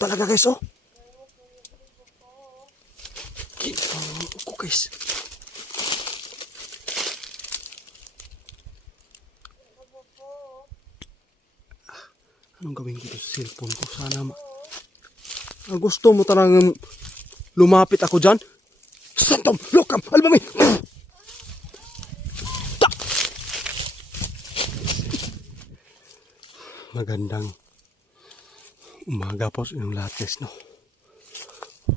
talaga guys, oh. Ginoo ko guys. Anong gawin ko sa cellphone ko? Sana gusto mo talagang lumapit ako dyan? Santom! Lokam! Albami! Magandang umaga po sa inyong lahat guys, no?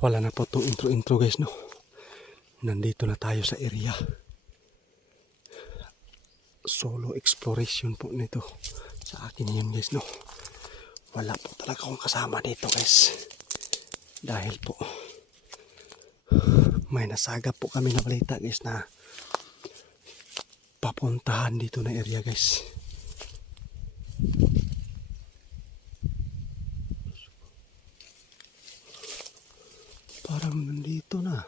Wala na po itong intro guys, no? Nandito na tayo sa area. Solo exploration po nito sa akin ngayon guys, no? Wala po talaga akong kasama dito guys. Dahil po may nasagap po kami na balita guys na papuntahan dito na area guys. Parang nandito na.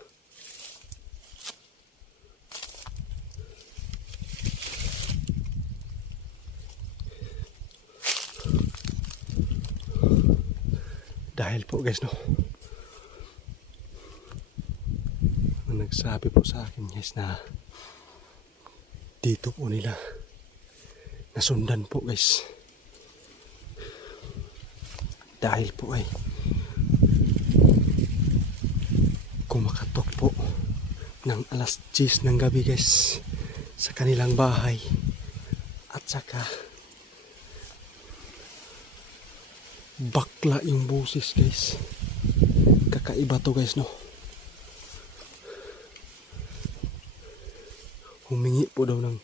Dahil po guys, no, nagsabi po sa akin guys na dito po nila nasundan po guys. Dahil po ay kumakatok po ng alas 10 ng gabi guys sa kanilang bahay. At saka bakla yung boses guys. Kakaiba to guys, no. Humingi po daw ng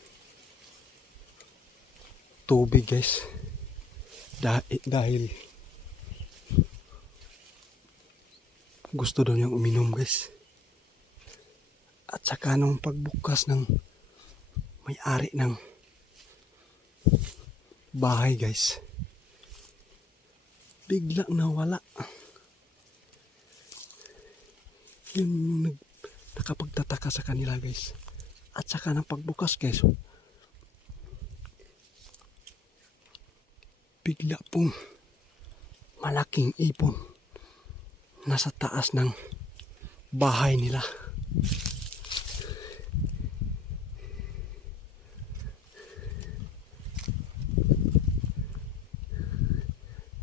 tubig guys. Dahil gusto daw niyang uminom guys. At saka nung pagbukas ng may-ari ng bahay guys, biglang nawala. Yun yung nakapagtataka sa kanila guys. At saka ng pagbukas guys, bigla pong malaking ipon nasa taas ng bahay nila.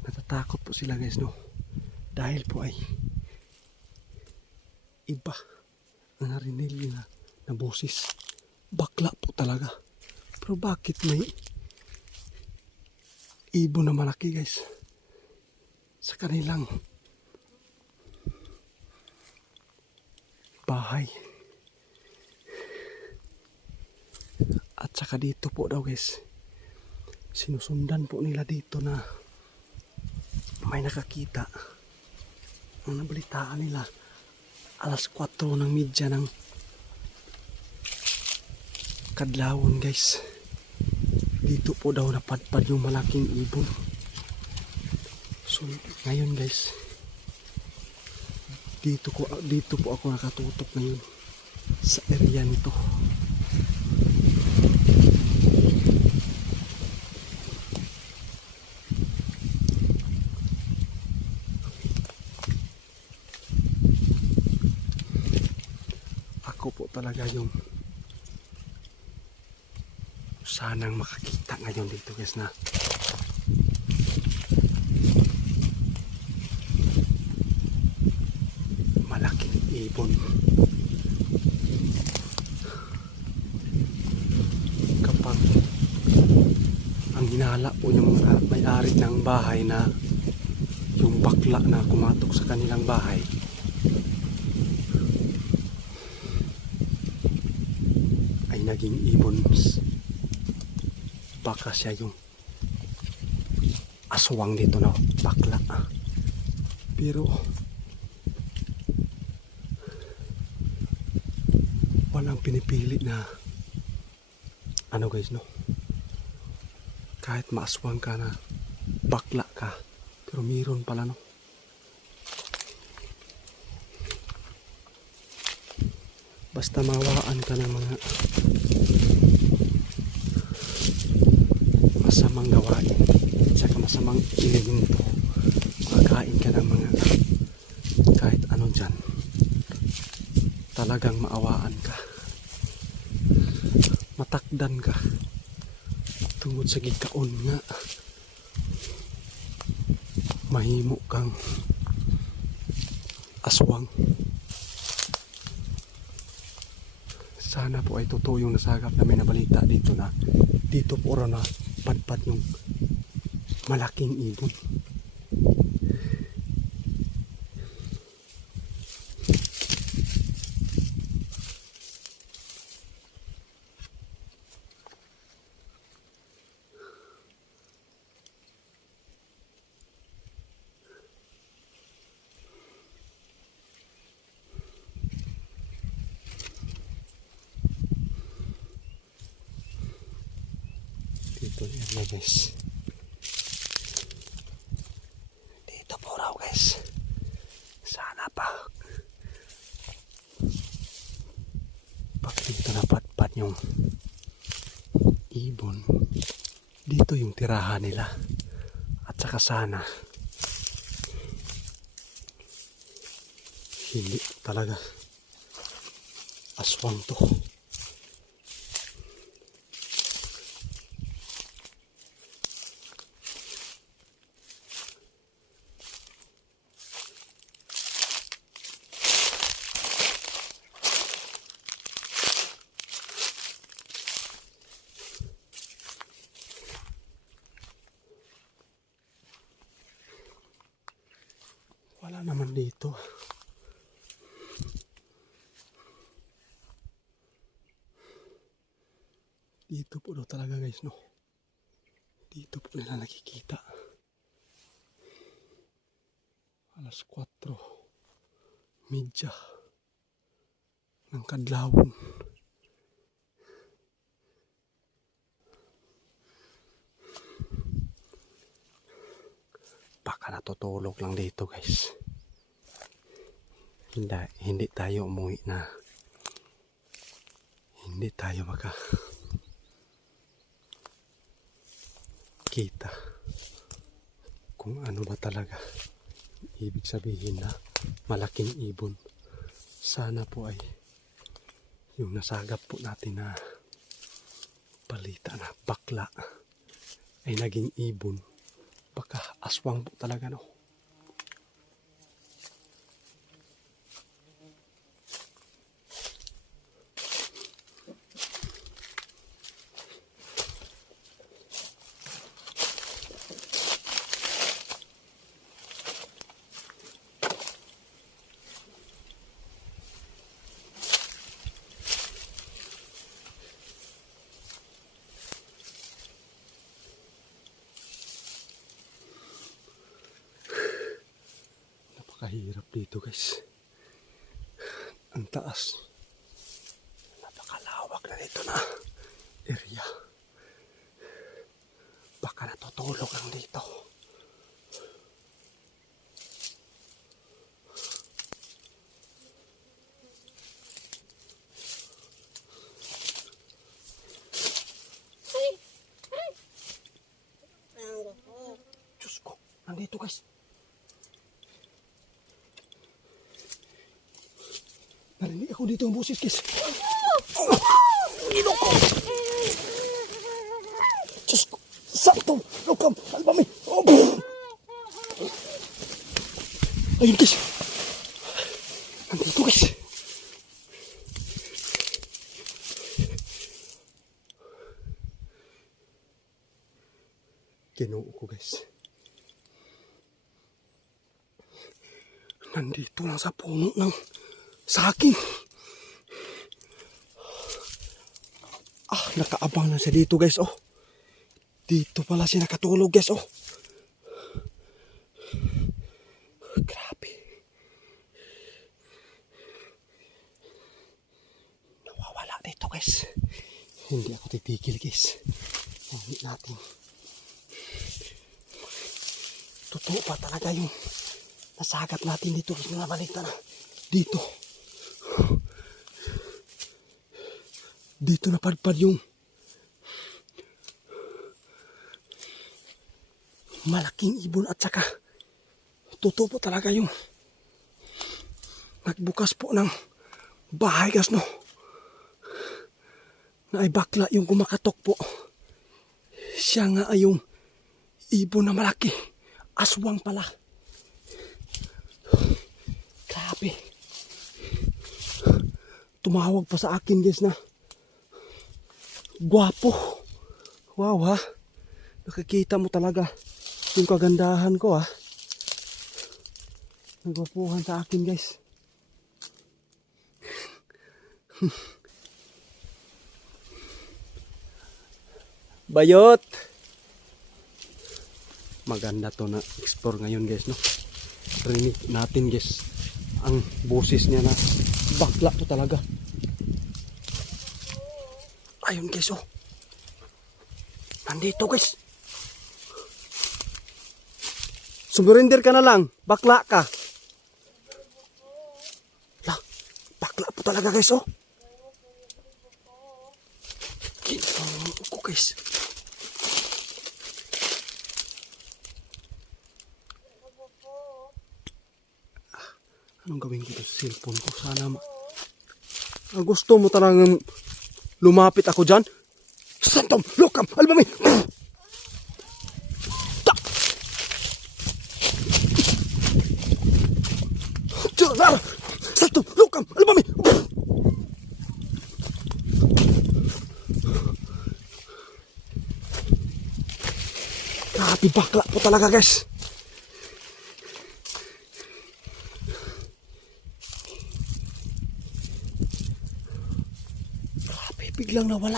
Natatakot po sila guys, no, dahil po ay iba ang narinig nila na boses. Bakla po talaga. Pero bakit may ibon na malaki guys sa kanilang bahay? At saka dito po daw guys, sinusundan po nila dito na may nakakita. Ang nabalitaan nila alas 4 ng media ng kadlawon guys. Dito po daw napadpad yung malaking ibon. So ngayon guys, dito po ako nakatutok ngayon sa area nito. Ako po talaga yung sanang makakita ngayon dito guys na malaking ibon. Kapag ang hinala po yung may-ari ng bahay na yung bakla na kumatok sa kanilang bahay, ay naging ibon, baka siya yung aswang dito na bakla. Pero walang pinipili na ano guys, no, kahit maaswang ka na bakla ka, pero meron pala, no. Basta mawaan ka ng mga masamang gawain at saka masamang elemento, mga makakain ka ng mga kahit ano dyan, talagang maawaan ka, matakdan ka tungod sa gikaon nga mahimo kang aswang. Sana po ay totoo yung nasagap na may nabalita dito na dito po rin na padpad yung malaking ibon. Dito yan na guys. Dito po raw guys. Sana pag dito napadpad yung ibon, dito yung tirahan nila. At saka sana hindi talaga aswang to. Wala naman dito. Dito po daw talaga guys, no? Dito po nila nakikita. Alas 4:30 ng kadlawon. Baka natutulog lang dito guys. Hindi tayo umuwi na. Hindi tayo kita kung ano ba talaga ibig sabihin na malaking ibon. Sana po ay yung nasagap po natin na balita na bakla ay naging ibon. Baka aswang po talaga, no? Napakahirap dito guys. Ang taas. Napakalawak na dito na area. Baka natutulog lang dito. Diyos ko, nandito guys. Narinig ako dito ang boses guys. Ino ko. Diyos ko. Sakto. Lukam. Albami. Ayun guys. Nandito guys. Ginoo ko guys. Nandito lang sa puno ng saging. Nakaabang na siya dito guys, oh. Dito pala siya nakatulog guys, oh. Grabe. Nawawala dito guys. Hindi ako titigil guys. Hindi natin. Totoo pa talaga yung nasagap natin dito guys. Mga balita na dito. Dito napadpad yung malaking ibon at saka Totoo po talaga yung nagbukas po ng bahay guys, no? Na ay bakla yung kumakatok po. Siya nga ay yung ibon na malaki. Aswang pala. Grabe. Tumawag pa sa akin guys na gwapo. Wow ha. Nakikita mo talaga yung kagandahan ko ha. Nagwapuhan sa akin guys. Bayot. Maganda to na explore ngayon guys, no? Rinig natin guys ang boses niya na bakla po talaga. Ayun guys, oh. Nandito guys. Sumurinder ka na lang. Bakla ka. La, bakla po talaga guys, oh. Ginoo ko guys. Anong gawin ko sa cellphone ko? Sana gusto mo talagang lumapit ako dyan? Santom! Lukam! Albami! Santom! Lukam! Albami! Grabe bakla po talaga guys. Biglang nawala.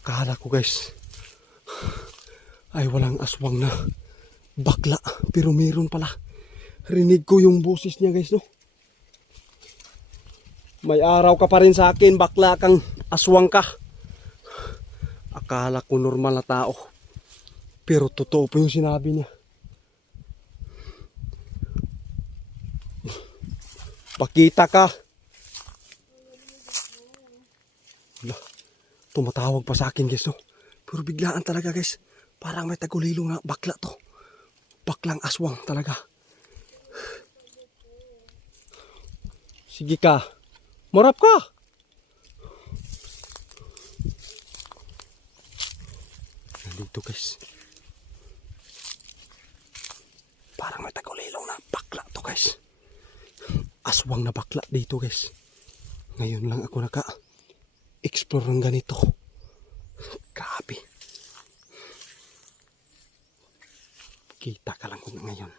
Akala ko guys ay walang aswang na bakla, pero meron pala. Rinig ko yung boses niya guys, no? May araw ka pa rin sa akin, bakla kang aswang ka. Akala ko normal na tao, pero totoo po yung sinabi niya. Pakita ka. Tumatawag pa sa akin guys, no? Pero biglaan talaga guys. Parang may tagulilong na bakla to. Baklang aswang talaga. Sige ka. Marap ka. Nandito guys. Parang may tagulilong na bakla to guys. Aswang na bakla dito guys. Ngayon lang ako naka-explore ng ganito. Grabe. Kita ka lang ngayon.